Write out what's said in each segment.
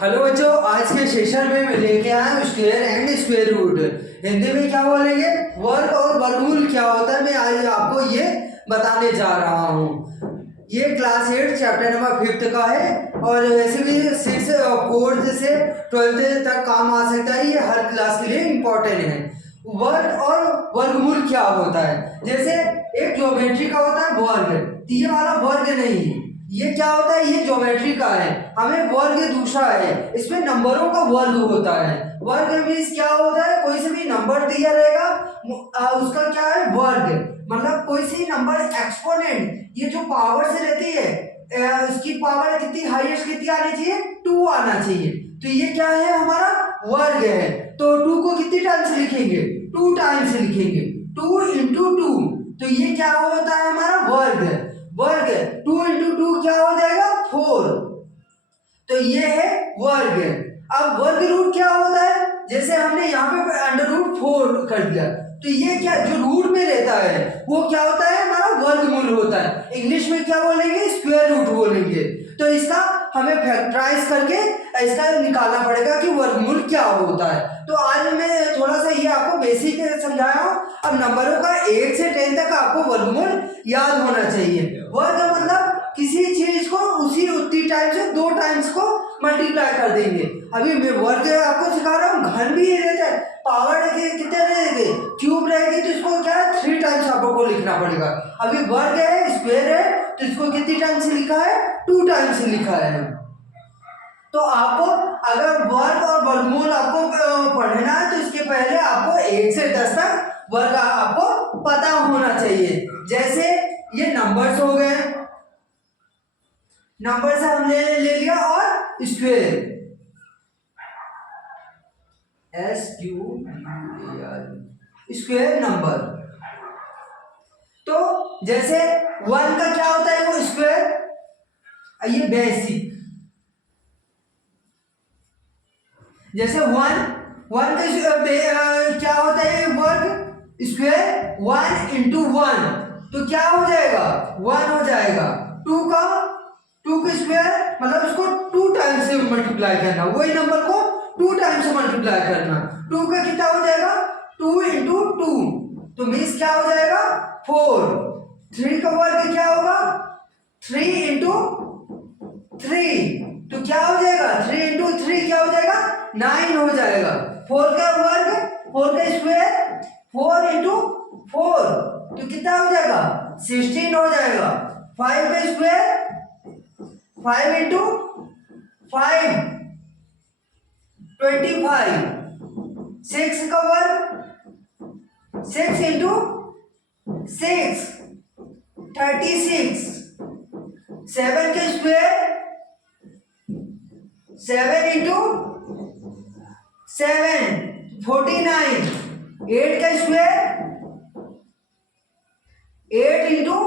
Hello बच्चों, आज के सेशन में मैं लेके आया हूँ square and square root. Hindi में क्या बोलेंगे, वर्ग और वर्गमूल क्या होता है, मैं आज आपको ये बताने जा रहा हूँ। ये क्लास 8 चैप्टर नंबर 5 का है और वैसे भी 4th से 12th तक काम आ सकता है। ये हर क्लास के लिए इम्पोर्टेंट है। वर्ग और वर्गमूल क्या होता है, जैसे एक ज्योमेट्री का होता है वर्ग, तो ये वाला वर्ग नहीं, ये क्या होता है, ये ज्योमेट्री का है। हमें वर्ग दूसरा है, इसमें नंबरों का वर्ग होता है। वर्ग मीन्स क्या होता है, कोई से भी नंबर दिया रहेगा उसका क्या है वर्ग, मतलब कोई सी नंबर एक्सपोनेंट, ये जो पावर से रहती है उसकी पावर कितनी हाईएस्ट कितनी आनी चाहिए, 2 आना चाहिए। तो ये क्या है, हमारा वर्ग है। तो 2 को कितनी टाइम्स लिखेंगे, 2 टाइम्स लिखेंगे, 2 इंटू 2। तो ये क्या होता है, हमारा वर्ग। वर्ग 2 इंटू 2 क्या हो जाएगा, 4। तो ये है वर्ग। अब वर्ग रूट क्या होता है, जैसे हमने यहाँ पे अंडर रूट 4 कर दिया, तो ये क्या जो रूट में रहता है वो क्या होता है, हमारा वर्गमूल होता है। इंग्लिश में क्या बोलेंगे, स्क्वायर रूट बोलेंगे। तो इसका हमें फैक्टराइज करके इसका निकालना पड़ेगा कि वर्गमूल क्या होता है। तो आज मैं थोड़ा सा ये आपको बेसिक समझाया हूँ। अब नंबरों का 1 से 10 तक आपको वर्गमूल याद होना चाहिए। वर्ग मतलब किसी चीज को उसी उतनी टाइम से 2 टाइम्स को मल्टीप्लाई कर देंगे। अभी मैं वर्ग आपको सिखा रहा हूँ, घन भी रहता है, पावर कितने रहेंगे, क्यूब रहेगी, तो इसको क्या है 3 टाइम्स आपको लिखना पड़ेगा। अभी वर्ग है, स्क्वायर है, तो इसको कितनी टाइम्स लिखा है, 2 टाइम्स लिखा है। तो आपको अगर वर्ग और वर्गमूल आपको पढ़ना है तो इसके पहले आपको 1 से 10 तक वर्ग आपको पता होना चाहिए। जैसे ये नंबर्स हो गए, नंबर से हमने ले लिया, और स्क्वायर स्क्वायर नंबर। तो जैसे 1 का क्या होता है, वो स्क्वायर, ये बेसिक। जैसे 1 का क्या होता है, वर्ग स्क्वायर 1 इंटू 1, तो क्या हो जाएगा, 1 हो जाएगा। 2 का स्क्वायर मतलब उसको 2 टाइम्स से मल्टीप्लाई करना, वही नंबर को 2 टाइम्स से मल्टीप्लाई करना। 2 का कितना हो जाएगा, 2 इंटू 2, तो मीन्स क्या हो जाएगा 4। 3 का वर्ग क्या होगा, 3 इंटू 3, तो क्या हो जाएगा, 3 इंटू 3 क्या हो जाएगा, 9 हो जाएगा। 4 का वर्ग, 4 का स्क्वायर 4 इंटू 4, तो कितना हो जाएगा, 16 हो जाएगा। 5 का स्क्वायर 5 इंटू 5 25। 6 का वर्ग 6 इंटू 6 36। 7 का स्क्वायर 7 इंटू 7 49। 8 का स्क्वायर 8 इंटू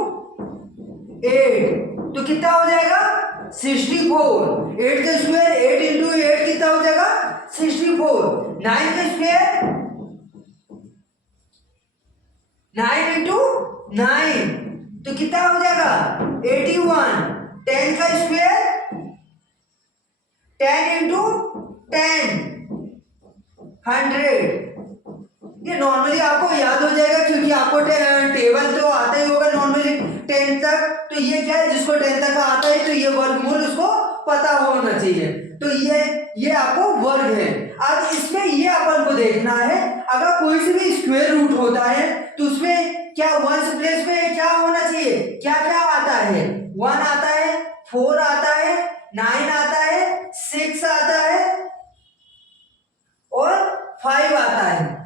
8, तो कितना हो जाएगा 64। 8 का स्क्वायर 8 इंटू 8 कितना हो जाएगा 64। 9 का स्क्वायर 9 इंटू 9, तो कितना हो जाएगा 81। 10 का स्क्वायर 10 इंटू 10 100। ये नॉर्मली आपको याद हो जाएगा क्योंकि आपको टेबल तो आता ही होगा नॉर्मली 10 तक। तो ये क्या है, जिसको 10 तक आता है तो ये वर्गमूल उसको पता होना चाहिए। तो ये आपको वर्ग है। अब इसमें ये अपन को देखना है, अगर कोई से भी स्क्वायर रूट होता है तो उसमें क्या 1 प्लेस में क्या होना चाहिए, क्या क्या आता है, 1 आता है, 4 आता है, 9 आता है, 6 आता है और 5 आता है।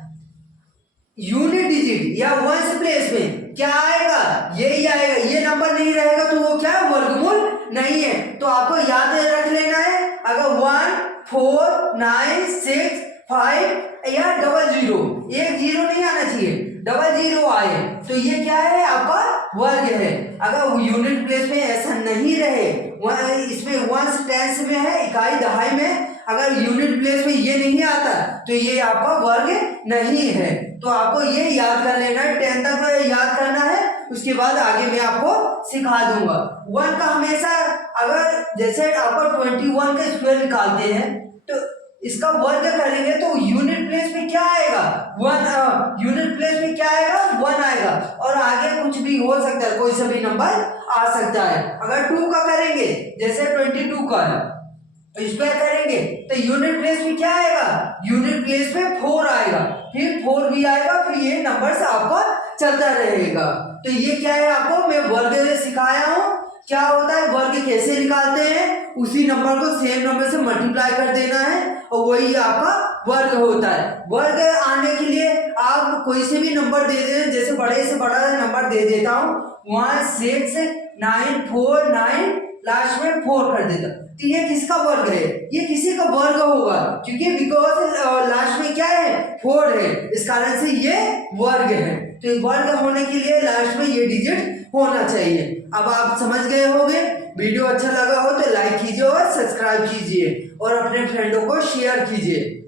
यूनिट डिजिट या 1 प्लेस में क्या आएगा, यही आएगा। ये नंबर नहीं रहेगा तो वो क्या है, वर्गमूल नहीं है। तो आपको याद रख लेना है, अगर 1 4 9 6 5 या 00, एक 0 नहीं आना चाहिए, 00 आए तो ये क्या है, आपका वर्ग है। अगर यूनिट प्लेस में ऐसा नहीं रहे, इसमें 1 टेंस में है, इकाई दहाई में, अगर यूनिट प्लेस में ये नहीं आता तो ये आपका वर्ग नहीं है। तो आपको ये याद कर लेना है, 10 तक याद करना है, उसके बाद आगे मैं आपको सिखा दूंगा। 1 का हमेशा अगर जैसे आपको 21 का स्क्वायर निकालते हैं तो इसका वर्ग करेंगे तो यूनिट प्लेस में क्या आएगा 1, यूनिट प्लेस में क्या आएगा 1 आएगा और आगे कुछ भी हो सकता है, कोई सा भी नंबर आ सकता है। अगर 2 का करेंगे जैसे 22 का है स्क्वायर करेंगे तो यूनिट प्लेस में क्या आएगा, यूनिट प्लेस में 4 आएगा, फिर 4 भी आएगा, फिर ये नंबर से आपका चलता रहेगा। तो ये क्या है आपको मैं वर्ग में सिखाया हूँ, क्या होता है वर्ग कैसे निकालते हैं, उसी नंबर को सेम नंबर से मल्टीप्लाई कर देना है और वही आपका वर्ग होता है। वर्ग आने के लिए आप कोई से भी नंबर दे दें, जैसे बड़े से बड़ा नंबर दे देता हूँ, वहां 6 9 4 9 लास्ट में 4 कर देता, तो ये किसका वर्ग है, ये किसी का वर्ग होगा क्योंकि बिकॉज लास्ट में क्या है 4 है, इस कारण से ये वर्ग है। तो वर्ग होने के लिए लास्ट में ये डिजिट होना चाहिए। अब आप समझ गए होंगे। वीडियो अच्छा लगा हो तो लाइक कीजिए और सब्सक्राइब कीजिए और अपने फ्रेंडों को शेयर कीजिए।